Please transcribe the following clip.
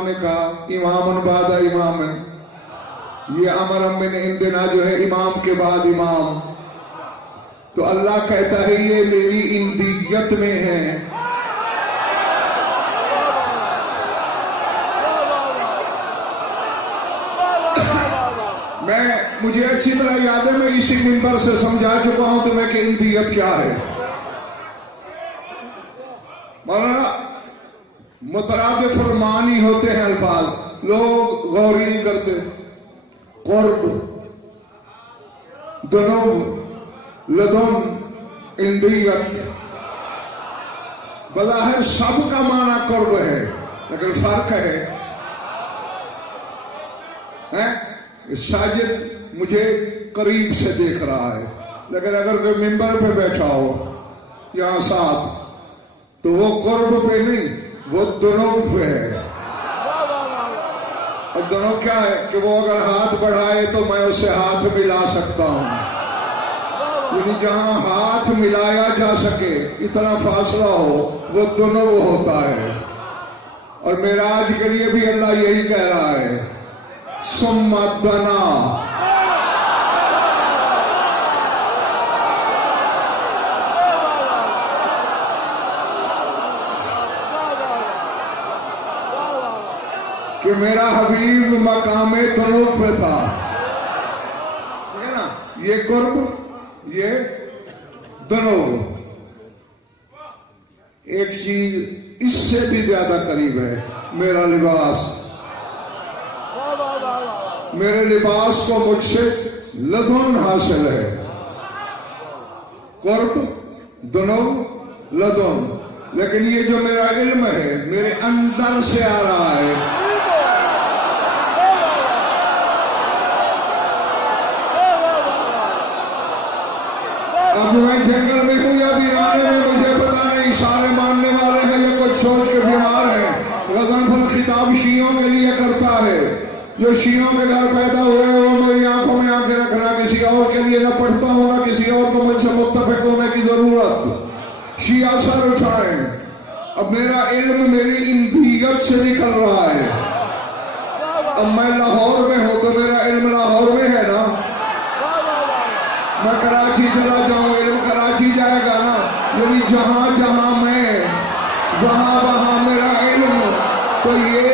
نے کہا امام بعد امام، یہ امر من عندنا جو ہے امام کے بعد امام، تو اللہ کہتا ہے یہ میری اندیت میں ہے۔ مجھے اچھی طرح یاد ہے، میں اسی منبر سے سمجھا چکا ہوں تمہیں کہ اندیت کیا ہے۔ مولانا مترادف فرمانی ہوتے ہیں الفاظ، لوگ غور ہی نہیں کرتے۔ قرب، دنو، لدن، اندیت، بظاہر سب کا معنی قرب ہے، لیکن فرق ہے۔ ساجد مجھے قریب سے دیکھ رہا ہے، لیکن اگر کوئی ممبر پہ بیٹھا ہو یہاں ساتھ تو وہ قرب پہ نہیں، وہ دنو پہ ہے۔ اور دنو کیا ہے کہ وہ اگر ہاتھ بڑھائے تو میں اسے ہاتھ ملا سکتا ہوں، یعنی جہاں ہاتھ ملایا جا سکے اتنا فاصلہ ہو وہ دنو ہوتا ہے۔ اور معراج کے لیے بھی اللہ یہی کہہ رہا ہے، ثم دنا، کہ میرا حبیب مقام دنو پہ تھا، ہے نا؟ یہ قرب، یہ دنو۔ ایک چیز اس سے بھی زیادہ قریب ہے، میرا لباس، میرے لباس کو مجھ سے لدن حاصل ہے۔ قرب، دنو، لدن، لیکن یہ جو میرا علم ہے میرے اندر سے آ رہا ہے۔ اب میں جنگل میں ہوں یا ویرانے میں مجھے پتا نہیں، سارے ماننے والے ہیں یا کچھ سوچ کے بیمار ہیں۔ غضنفر خطاب شیعوں کے لیے کرتا ہے، جو شیعوں کے گھر پیدا ہوئے وہ میری آنکھوں میں آنکھیں رکھنا، کسی اور کے لیے نہ پڑھتا ہوں نہ کسی اور کو مجھ سے متفق ہونے کی ضرورت۔ شیعہ سر اٹھائیں، اب میرا علم میری اندیت سے نکل رہا ہے۔ اب میں لاہور میں ہوں تو میرا علم لاہور میں ہے نا، میں کراچی چلا جاؤں علم کراچی جائے گا نا، یعنی جہاں جہاں میں وہاں وہاں میرا علم۔ تو یہ